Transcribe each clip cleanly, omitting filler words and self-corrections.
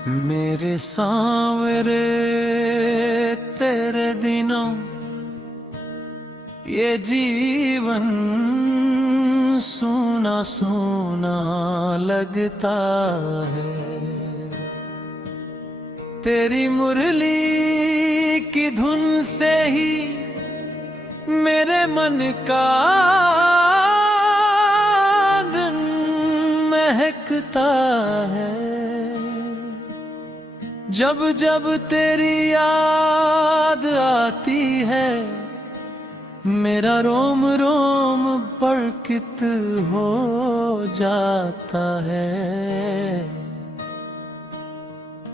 मेरे सांवरे तेरे दिनों ये जीवन सूना सूना लगता है। तेरी मुरली की धुन से ही मेरे मन का दिन महकता है। जब जब तेरी याद आती है मेरा रोम रोम पुलकित हो जाता है।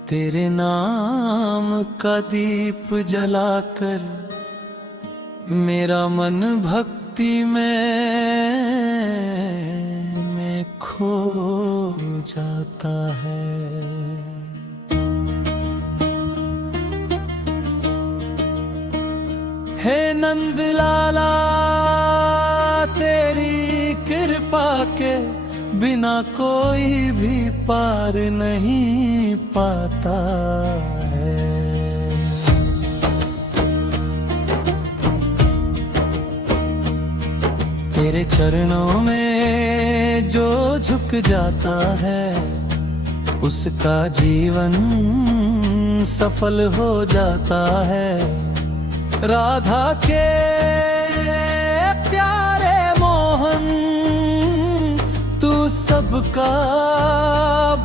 तेरे नाम का दीप जलाकर मेरा मन भक्ति में खो जाता है। हे नंद लाला तेरी कृपा के बिना कोई भी पार नहीं पाता है। तेरे चरणों में जो झुक जाता है उसका जीवन सफल हो जाता है। राधा के प्यारे मोहन तू सबका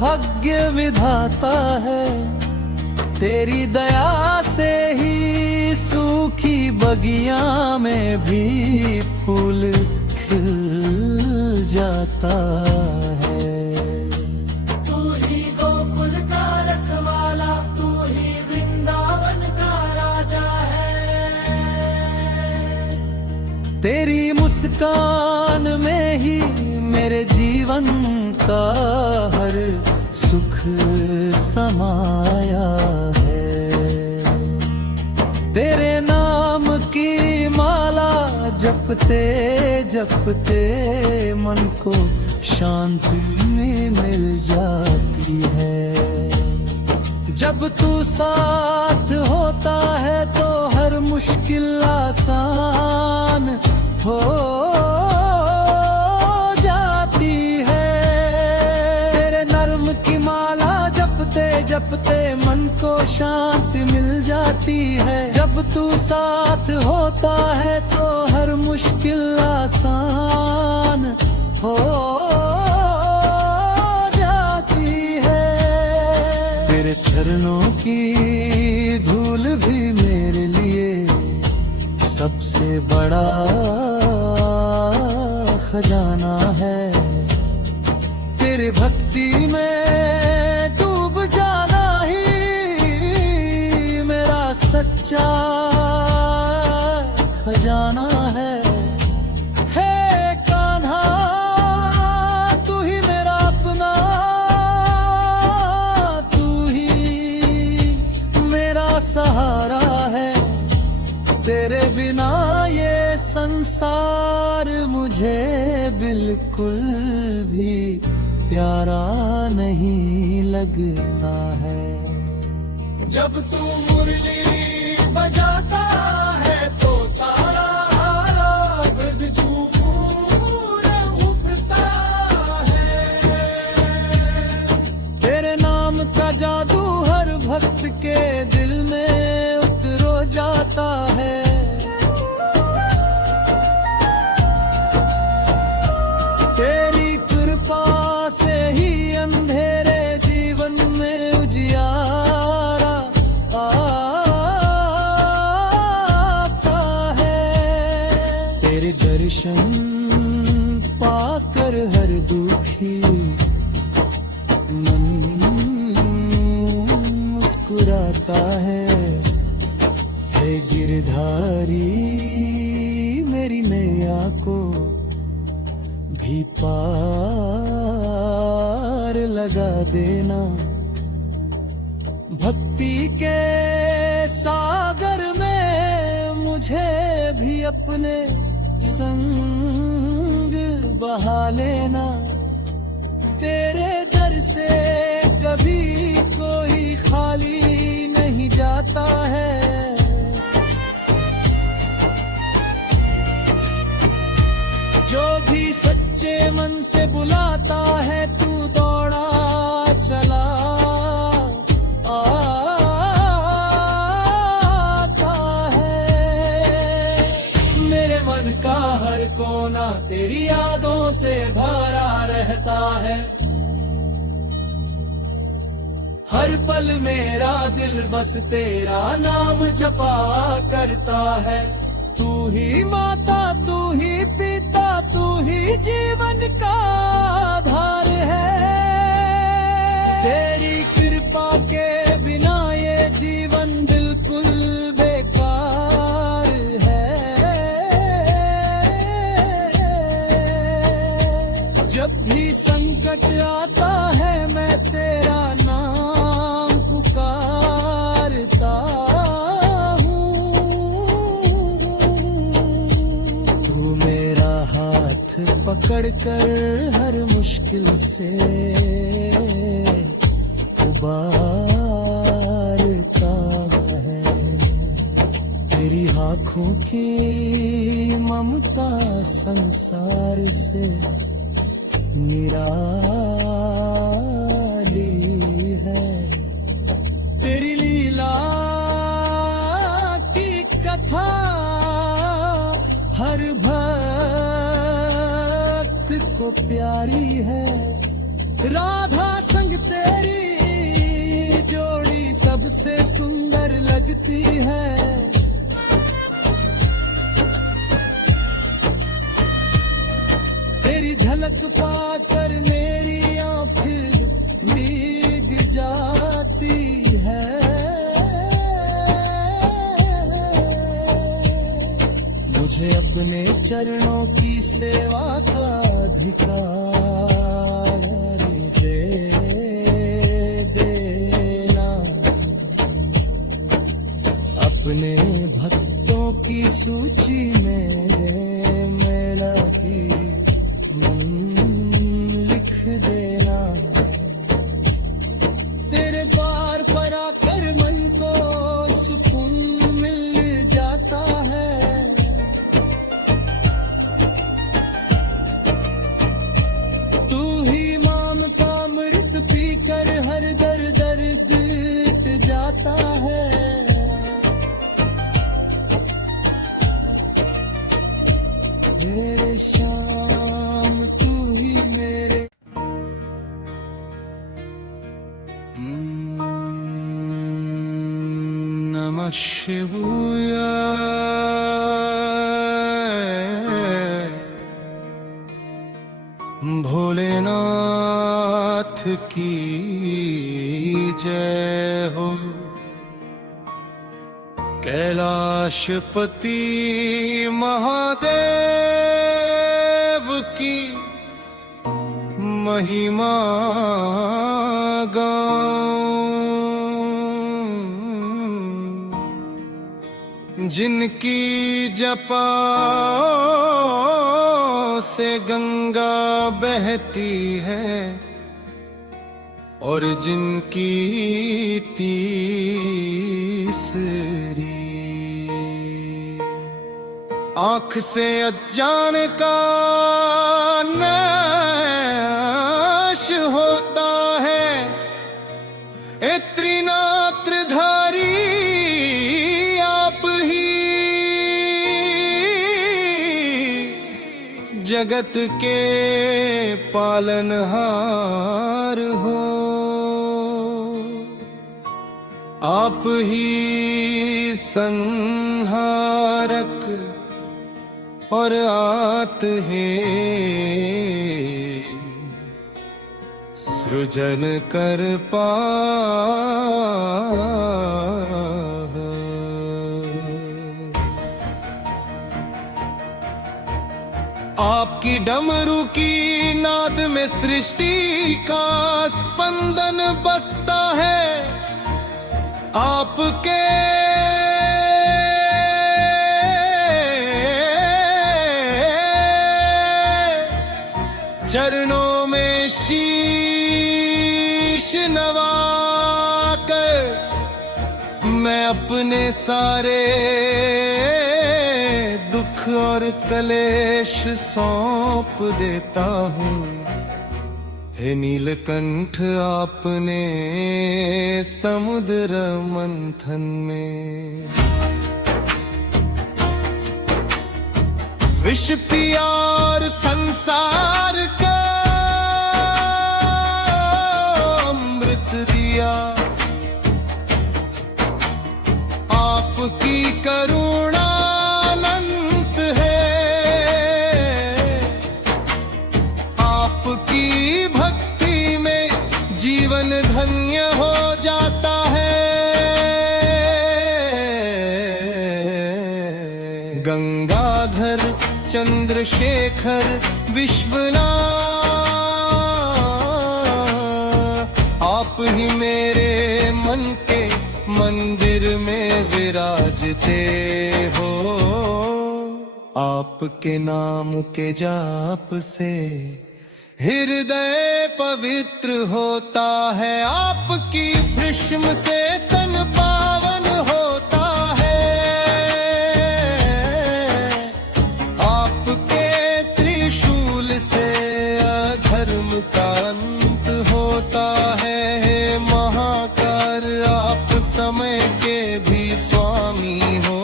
भाग्य विधाता है। तेरी दया से ही सूखी बगिया में भी फूल खिल जाता है। तू ही गोकुल का रखवाला, तू ही वृंदावन का राजा है। तेरी मुस्कान में ही मेरे जीवन का हर सुख समाया है। तेरे नाम की माला जपते जपते मन को शांति मिल जाती है। जब तू साथ होता है तो हर मुश्किल आसान हो जाती है। तेरे नर्म की माला जपते जपते मन को शांति मिल जाती है। जब तू साथ होता है तो हर मुश्किल आसान हो जाती है। तेरे चरणों की धूल भी मेरे लिए सबसे बड़ा खजाना है। तेरे भक्ति में डूब जाना ही मेरा सच्चा खजाना है। हे कान्हा तू ही मेरा अपना, तू ही मेरा सहारा है। तेरे बिना ये संसार मुझे बिल्कुल भी प्यारा नहीं लगता है। जब तू मुरली बजाता है तो सारा ब्रज झूम उठता है। तेरे नाम का जादू हर भक्त के दिल में उतर जाता है। तेरी कृपा से ही अंधेरे जीवन में उजियारा आता है। तेरे दर्शन पाकर हर दुखी मन मुस्कुराता है। हे गिरधारी मेरी मैया को भी पार लगा देना। भक्ति के सागर में मुझे भी अपने संग बहा लेना। तेरे दर से कभी कोई मन से बुलाता है तू दौड़ा चला आता है। मेरे मन का हर कोना तेरी यादों से भरा रहता है। हर पल मेरा दिल बस तेरा नाम जपा करता है। तू ही माता, तू ही पिता, तू ही जीवन का आधार है। तेरी कृपा के बिना ये जीवन बिल्कुल बेकार है। जब भी संकट आता है मैं तेरा नाम पुकारता हूँ। तू मेरा हाथ पकड़कर हर मुश्किल से उबारता है। तेरी आँखों की ममता संसार से निराली है। तेरी लीला की कथा हर भक्त को प्यारी है। राधा संग तेरी जोड़ी सबसे सुंदर लगती है। तेरी झलक पाकर मेरी आँखें भीग जाती है। मुझे अपने चरणों की सेवा का अधिकार दे देना। अपने भक्तों की सूची में मेरा भी लिख देना। तेरे द्वार पर आकर मन को सुकून मिल जाता है। तू ही ममता अमृत पीकर हर दर्द मिट जाता है। हे शाम तू ही मेरे नमः शिवाय। भोलेनाथ की जय हो। कैलाशपति महादेव की महिमा गाऊं। जिनकी जपा से गंगा बहती है और जिनकी तीसरी आँख से अज्ञान का नाश होता है। ए त्रिनेत्रधारी आप ही जगत के पालनहार हो। आप ही संहारक और आत हैं सृजन कर पा। आपकी डमरू की नाद में सृष्टि का स्पंदन बसता है। आपके चरणों में शीश नवाकर मैं अपने सारे दुख दुख और कलेश सौंप देता हूँ। हे नीलकंठ आपने समुद्र मंथन में विष पिया और संसार का अमृत दिया। आपकी करुणा अनंत है, आपकी भक्ति में जीवन धन्य हो जाता है। गंगाधर चंद्रशेखर विश्वनाथ, आप ही मेरे मन के मंदिर में विराजते हो। आपके नाम के जाप से हृदय पवित्र होता है। आपकी भस्म से तन पावन होता है। आपके त्रिशूल से अधर्म का अंत होता है। महाकार आप समय के भी स्वामी हो।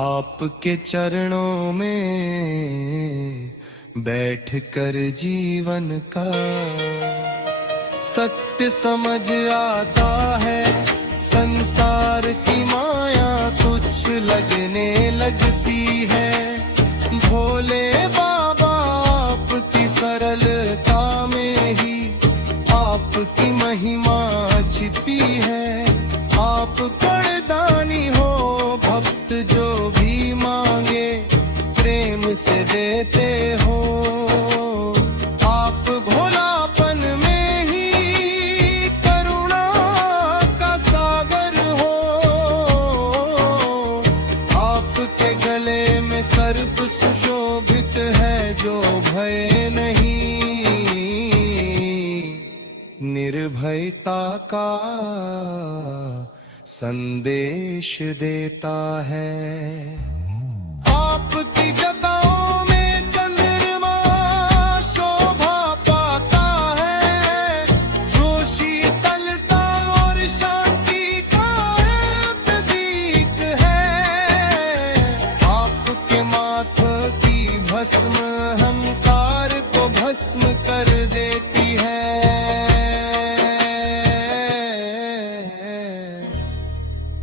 आपके चरणों में बैठकर जीवन का सत्य समझ आता है। संसार की माया तुच्छ लगने लगती है। भोले बाबा आपकी सरलता में ही आपकी महिमा छिपी है। आप वरदानी हो, भक्त जो भी मांगे प्रेम से देते हो। आप भोलापन में ही करुणा का सागर हो। आपके गले में सर्प सुशोभित है जो भय नहीं, निर्भयता का संदेश देता है। आपकी जटाओं में चंद्रमा शोभा पाता है, जो शीतलता और शांति का प्रतीक है। आपके माथ की भस्म अहंकार को भस्म कर देती है।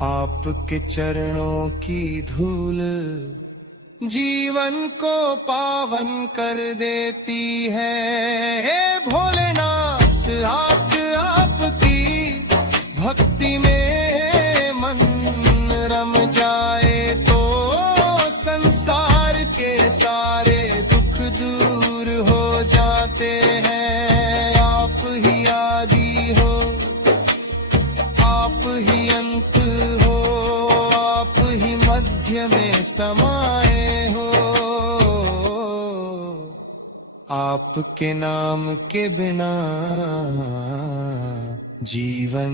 आपके चरणों की धूल जीवन को पावन कर देती है। हे भोलेनाथ, आपकी भक्ति में मन रम जाए तो संसार के सारे दुख दूर हो जाते हैं। आप ही आदि हो, आप ही अंत हो, आप ही मध्य में समाए हो। आपके नाम के बिना जीवन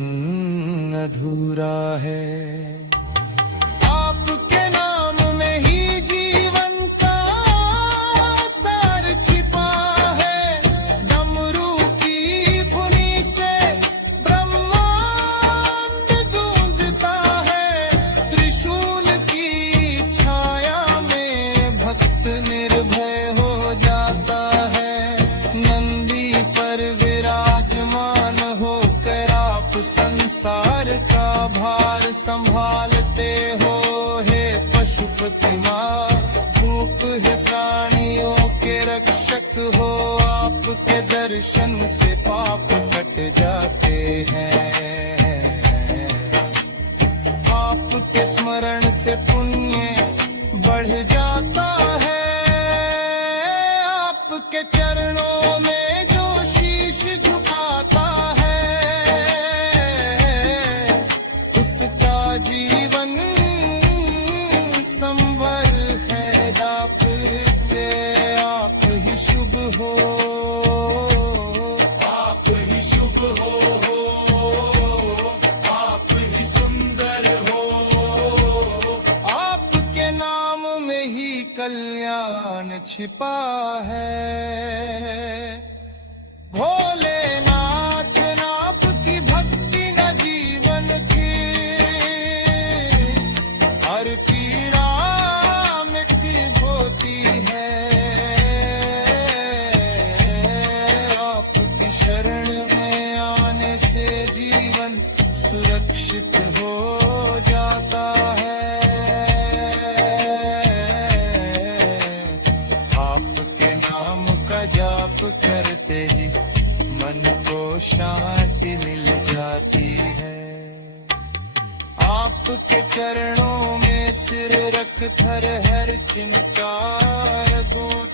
अधूरा है। आपके नाम में ही जीवन का सार छिपा है। डमरू की धुनी से ब्रह्मांड गूंजता है। त्रिशूल की छाया में भक्त निर्भय हो जाता है। नंदी पर विराजमान होकर आप संसार का भार संभालते हो। हे पशुपति माँ, भूप है प्राणियों के रक्षक हो। आपके दर्शन से पाप कट जाते हैं। आपके स्मरण से पुण्य बढ़ जाता है। आपके चरणों में जो शीश झुकाता है, उसका जीवन संवर है। आप ही शुभ हो, आप ही शुभ हो, आप ही सुंदर हो, छिपा है। भोलेनाथ नाम की भक्ति न जीवन की हर पीड़ा मिट होती है। आपकी शरण में आने से जीवन सुरक्षित हो जाता है। आपके नाम का जाप करते ही मन को शांति मिल जाती है। आपके चरणों में सिर रख कर हर चिंता दूत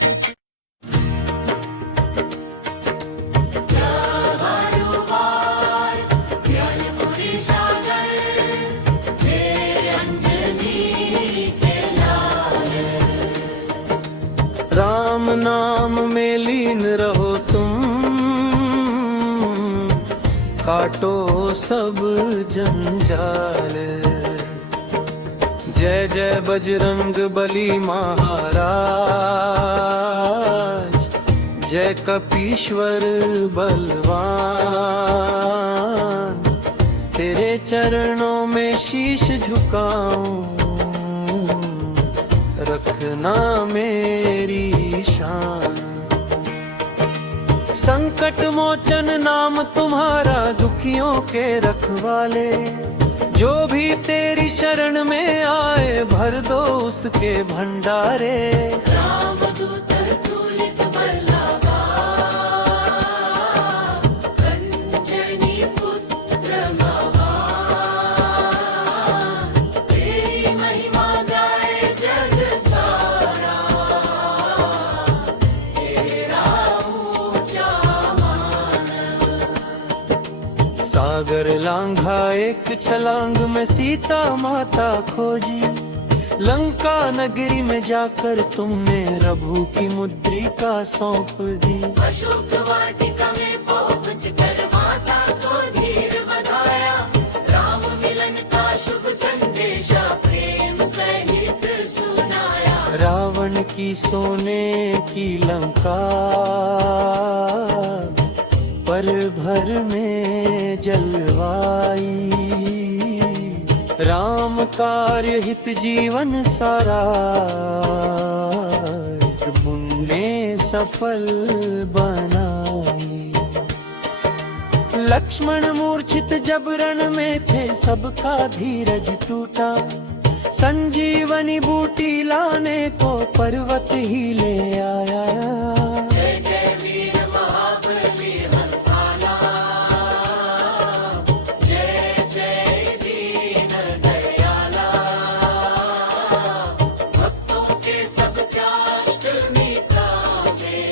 राम नाम में लीन रहो तुम, काटो सब जंजाल। जय जय बजरंग बली महाराज, जय कपीश्वर बलवान। तेरे चरणों में शीश झुकाऊं, रखना मेरी शान। संकट मोचन नाम तुम्हारा दुखियों के रखवाले। जो भी तेरी शरण में आए भर दो उसके भंडारे। रामदूत तुलित बल्लभा, अंजनी पुत्र महान। तेरी महिमा गाए जग सारा, तेरा ऊंचा मान। सागर लांघा एक छलांग में सीता माता खोजी। लंका नगरी में जाकर तुमने रघु की मुद्रिका सौंप दी। अशोक वाटिका में पहुंच कर माता को धीर बधाया। राम मिलन का शुभ संदेशा प्रेम सहित सुनाया। रावण की सोने की लंका पर भर में जलवाई। राम कार्य हित जीवन सारा पुण्य सफल बनाई। लक्ष्मण मूर्छित जब रण में थे सबका धीरज टूटा। संजीवनी बूटी लाने को पर्वत ही ले आया। जय जय वीर महाबली हरपाला, जय जय दीन दयाला। भक्तों के सब चाष्ट मीठा में,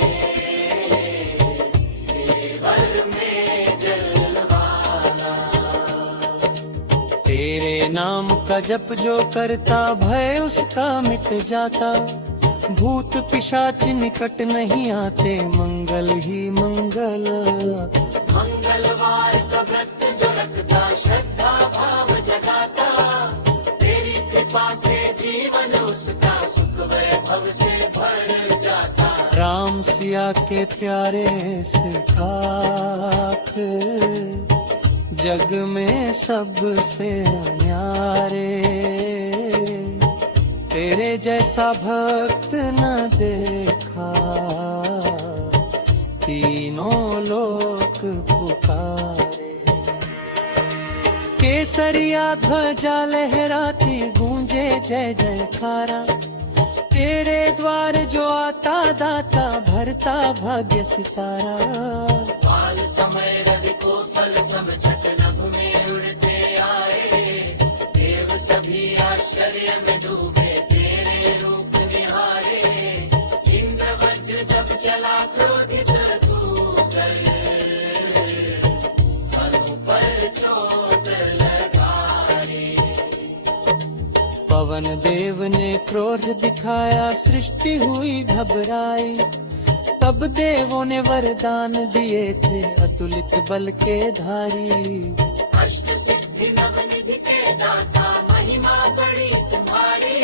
देवर में जलवाला। तेरे नाम का जप जो करता भय उसका मिट जाता। भूत पिशाच निकट नहीं आते मंगल ही मंगल। मंगलवार का व्रत जो रखता श्रद्धा भाव जगाता। तेरी कृपा से जीवन उसका सुख वैभव से भर जाता। राम सिया के प्यारे से खाक जग में सबसे न्यारे। तेरे जैसा भक्त न देखा, तीनों लोक पुकारे। केसरिया ध्वजा लहराती गूंजे जय जयकारा। तेरे द्वार जो आता दाता भरता भाग्य सितारा। काल समय रवि को फल समझत नभ में उड़ते आए। देव सभी आश्चर्य में डूबे तेरे रूप निहारे। इंद्र वज्र जब चला क्रोधित तू कर, हनु पर चोट लगाए। पवन देव ने क्रोध दिखाया सृष्टि हुई घबराई। तब देवों ने वरदान दिए थे अतुलित बल के धारी। अष्ट सिद्धि नवनिधि के दाता महिमा बड़ी तुम्हारी।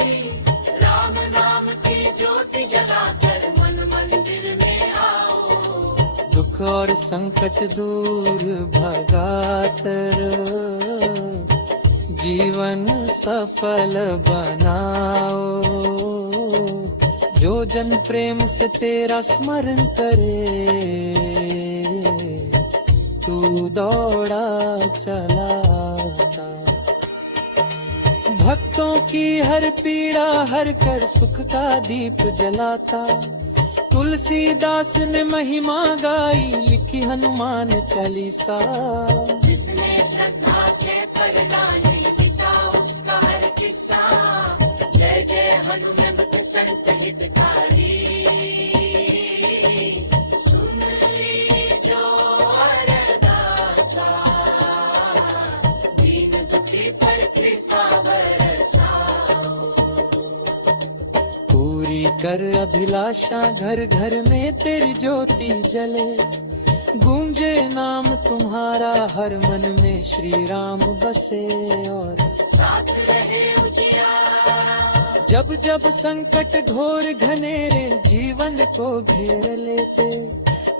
राम नाम की ज्योति जलाकर मन दुख और संकट दूर भगाकर जीवन सफल बनाओ। जो जन प्रेम से तेरा स्मरण करे, तू दौड़ा चला आता। भक्तों की हर पीड़ा हर कर सुख का दीप जलाता। तुलसीदास ने महिमा गाई, लिखी हनुमान चालीसा। जिसने श्रद्धा से पढ़ा नहीं मिटा उसका हर किस्सा। जय जय हनुमत संत हितकारी, सुन ली जो अरदासा। दीन दुखी पर कृपा बरसाओ। पूरी कर अभिलाषा, घर घर में तेरी ज्योति जले। गूंजे नाम तुम्हारा, हर मन में श्री राम बसे। और साथ रहे उजियारा, जब जब संकट घोर घनेरे जीवन को घेर लेते,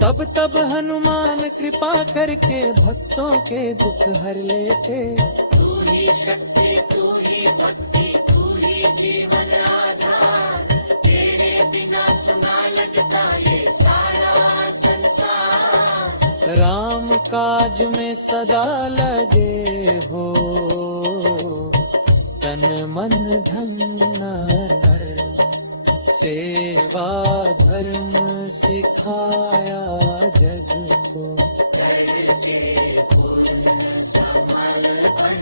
तब तब हनुमान कृपा करके भक्तों के दुख हर लेते। तू ही शक्ति तू ही भक्ति तू ही जीवन आधार। तेरे बिना सुना लगता ये सारा संसार। राम काज में सदा लगे हो, तन मन धन सेवा धर्म सिखाया जग को। धैर्य के पूर्ण समर्पण।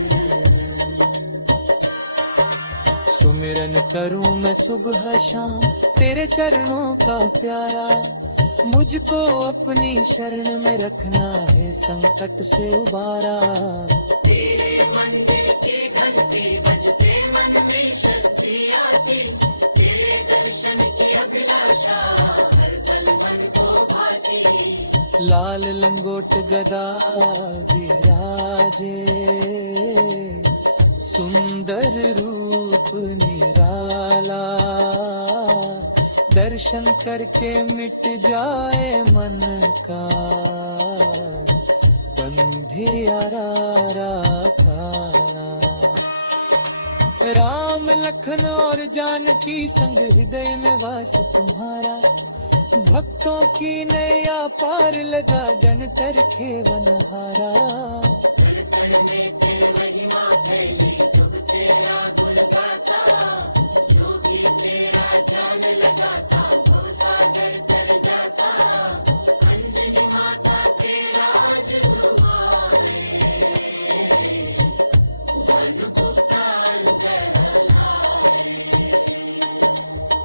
सुमिरन करूं मैं सुबह शाम, तेरे चरणों का प्यारा। मुझको अपनी शरण में रखना है, संकट से उबारा। तेरे मंदिर की घंटी बजते मन में शक्ति आती। तेरे दर्शन की अभिलाषा हर पल मन को भाती। लाल लंगोट गदा विराजे, सुंदर रूप निराला। दर्शन करके मिट जाए मन का अंधियारा काला। राम लखन और जानकी संग हृदय में वास तुम्हारा। भक्तों की नैया पार लगा, जन तर खेवनहारा। में तेरी महिमा फैली, जुग तेरा गुण गाता। जो भी तेरा जान लगाता, वो सागर तर जाता। अंजलि माता तेरा आज गुरुवारे, वन पुकार कहलाए।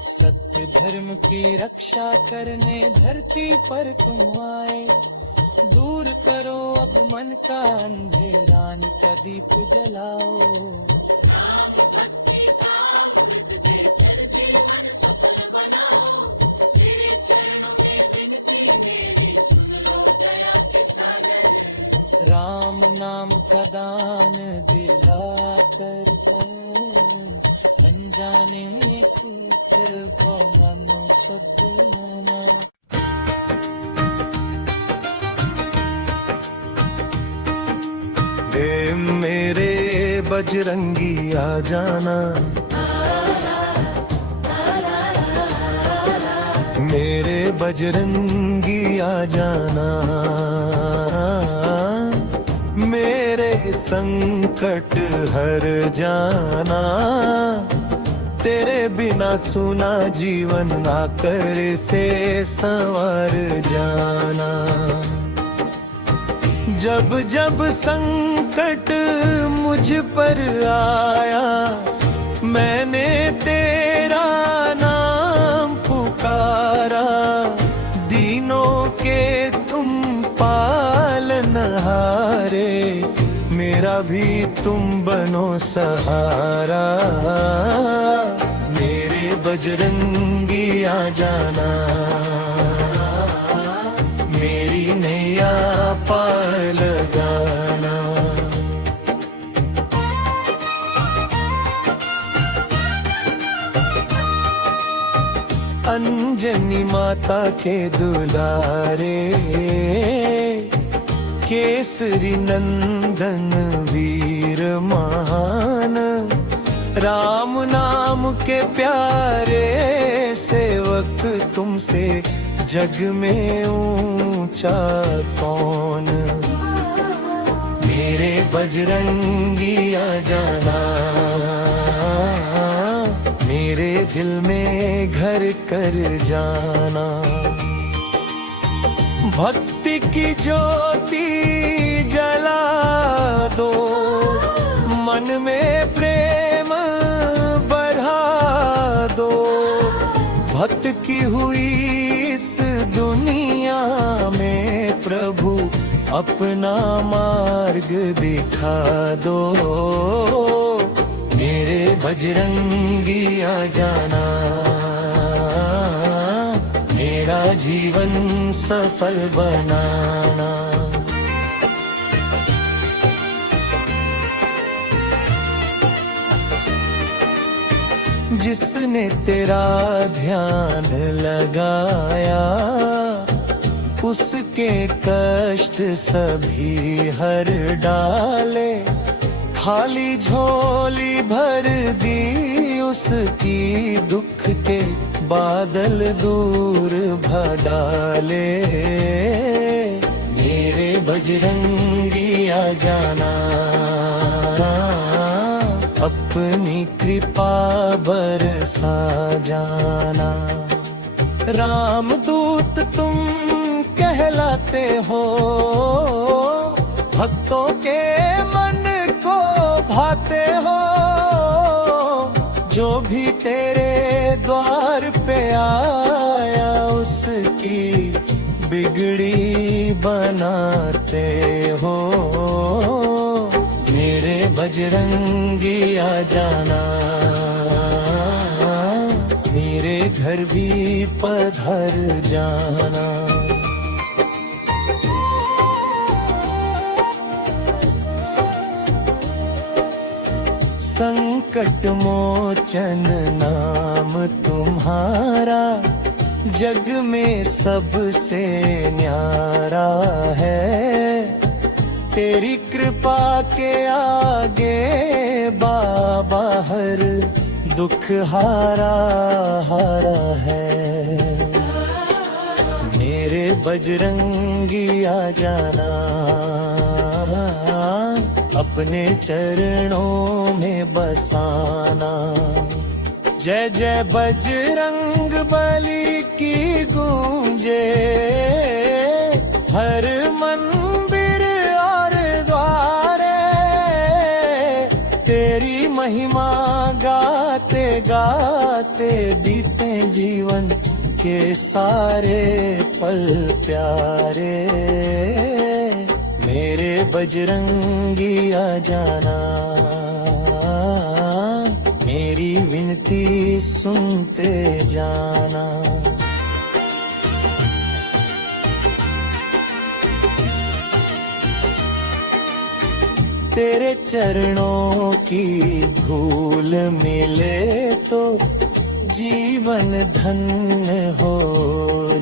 सत्य धर्म की रक्षा करने धरती पर तुम आए। दूर करो अब मन का अंधेरा, का दीप जलाओ। राम भक्ति का अमृत देकर जीवन सफल बनाओ। तेरे चरणों में विनती मेरी सुन लो दया के सागर। राम नाम का दान दिला कर अनजाने की कृपा मानो सद्गुना। मेरे बजरंगी आ जाना, मेरे बजरंगी आ जाना। मेरे संकट हर जाना। तेरे बिना सुना जीवन आकर से संवर जाना। जब जब संकट मुझ पर आया, मैंने तेरा नाम पुकारा। दीनों के तुम पालनहारे, मेरा भी तुम बनो सहारा। मेरे बजरंगी आ जाना, मेरी नैया पार लगाना। अंजनी माता के दुलारे, केसरी नंदन वीर महान, राम नाम के प्यारे सेवक तुमसे जग में ऊंचा कौन। मेरे बजरंगी आ जाना, मेरे दिल में घर कर जाना। भक्ति की ज्योति जला दो, मन में प्रेम बढ़ा दो। भक्त की हुई इस दुनिया में प्रभु अपना मार्ग दिखा दो। मेरे बजरंगी आ जाना, मेरा जीवन सफल बनाना। जिसने तेरा ध्यान लगाया, उसके कष्ट सभी हर डाले। खाली झोली भर दी उसकी, दुख के बादल दूर भगाले। मेरे बजरंगी आ जाना, अपनी कृपा बरसा जाना। रामदूत तुम कहलाते हो, भक्तों के मन को भाते हो। जो भी तेरे द्वार पे आया, उसकी बिगड़ी बनाते हो। मेरे बजरंगी आ जाना, मेरे घर भी पधार जाना। संकट मोचन नाम तुम्हारा, जग में सबसे न्यारा है। तेरी कृपा के आगे बाबा हर दुख हारा हारा है। मेरे बजरंगी आ जाना, अपने चरणों में बसाना। जय जय बजरंग बली की गूंजे, हर मंदिर और द्वारे। तेरी महिमा गाते गाते बीते जीवन के सारे पल प्यारे। मेरे बजरंगी आ जाना, मेरी विनती सुनते जाना। तेरे चरणों की धूल मिले तो जीवन धन्य हो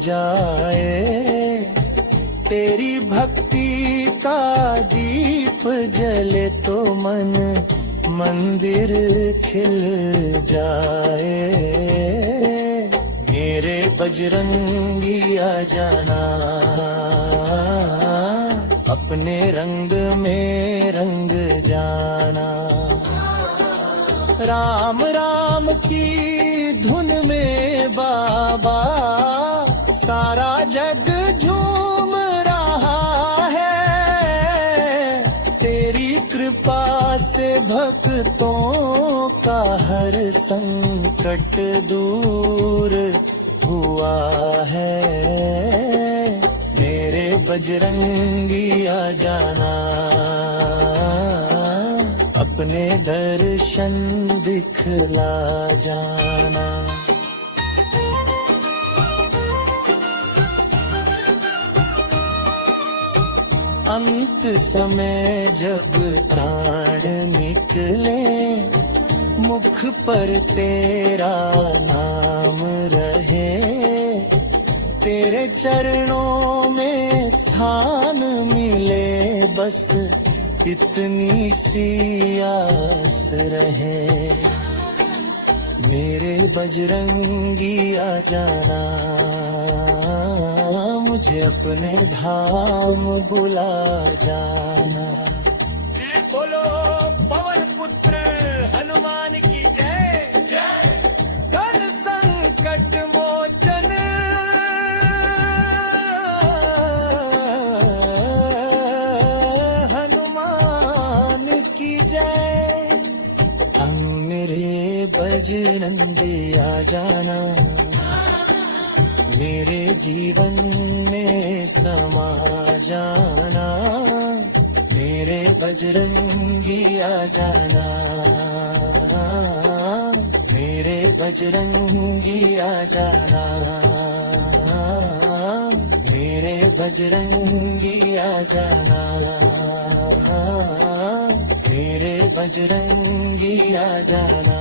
जाए। तेरी भक्ति का दीप जले तो मन मंदिर खिल जाए। मेरे बजरंगी आ जाना, अपने रंग में रंग जाना। राम राम की धुन में बाबा सारा जग झूम रहा है। तेरी कृपा से भक्तों का हर संकट दूर हुआ है। मेरे बजरंगी आ जाना, अपने दर्शन दिखला जाना। अंत समय जब प्राण निकले, मुख पर तेरा नाम रहे। तेरे चरणों में स्थान मिले, बस इतनी सी आस रहे। मेरे बजरंगी आ जाना, मुझे अपने धाम बुला जाना। बोलो पवन पुत्र हनुमान की जय जय। धन संकट मोचन हनुमान की जय। हम मेरे बजरंगी आ जाना, मेरे जीवन में समा जाना। मेरे बजरंगी आ जाना, मेरे बजरंगी आ जाना। मेरे बजरंगी आ जाना, मेरे बजरंगी आ जाना।